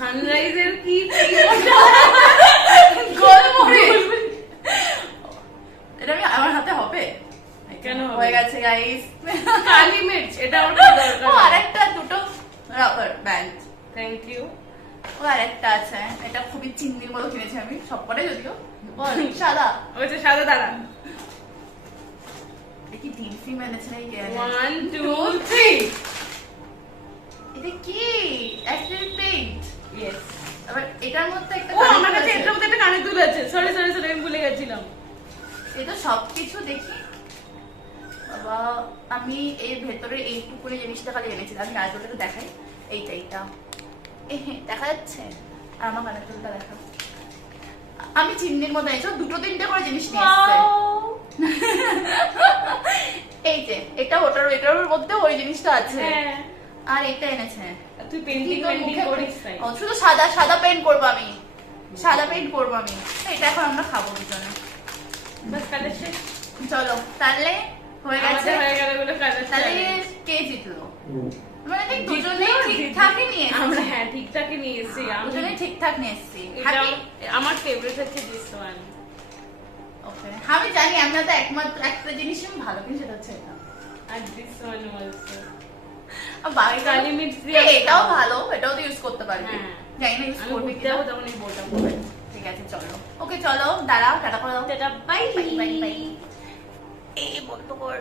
সানরাইজের কি গোলমরিচ এটা আমার হাতে হবে কেন হয়ে গেছে গাইস কালি মির্চ এটা আমার খুব দরকার ও আরেকটা দুটো রাবার ব্যান্ড থ্যাংক ইউ ও আরেকটা আছে এটা খুবই চিন্নির মতো কিনেছি আমি সবকটাই যদিও বল সাদা ওই যে সাদা দাঁড়া দেখি ডিম ফিম এনেছে নাকি 1 2 3 এটা কি অ্যাক্রিলিক পেইন্ট ইয়েস আবার এটার মধ্যে একটা ও আমার কাছে এটার মধ্যে একটা কানের দুল আছে সরি সরি সরি আমি ভুলে গেছিলাম এটা সবকিছু দেখি বাবা আমি এর ভেতরে এইটুকুনি জিনিসটা খালি এনেছিলাম আমি আজ ওটাকে দেখাই এইটা দেখা যাচ্ছে আর আমার কানের দুলটা দেখা আমি চিন্নির মধ্যে এনেছি দুটো তিনটে করে জিনিস নিয়ে এসেছে এই যে এটা এটার মধ্যে ওই জিনিসটা আছে হ্যাঁ আর এটা এনেছে তুই পেন্টিং করিস তাই ও, শুধু সাদা পেইন্ট করবো আমি এটা এখন আমরা খাবো দুজনে বাস কালার শেষ চলো তাহলে হয়ে গেছে হয়ে গেল গুলো কালার তাহলে কে জিতলো মানে ঠিক দুজনেই ঠিকঠাকই নিয়ে আমরা হ্যাঁ ঠিকঠাকই নিয়ে এসেছি দুজনেই ঠিকঠাক নিয়ে এসেছি এটা আমার ফেভারিট হচ্ছে দিস ওয়ান ওকে আমি জানি আমরা তো একমাত্র একটা জিনিসই আমি ভালো কিনি সেটা হচ্ছে এটা আর দিস ওয়ান অলসো আর বাকি কালি মির্চ দিয়ে এটাও ভালো এটাও তো ইউজ করতে পারবি হ্যাঁ। জানি না ইউজ আমি করবি ঘুরতে কিনা যাবো তখন এই বোটা পরে ঠিক আছে চলো ওকে চলো দাঁড়াও টাটা করে দাও tata bye bye bye bye এই বন্ধ কর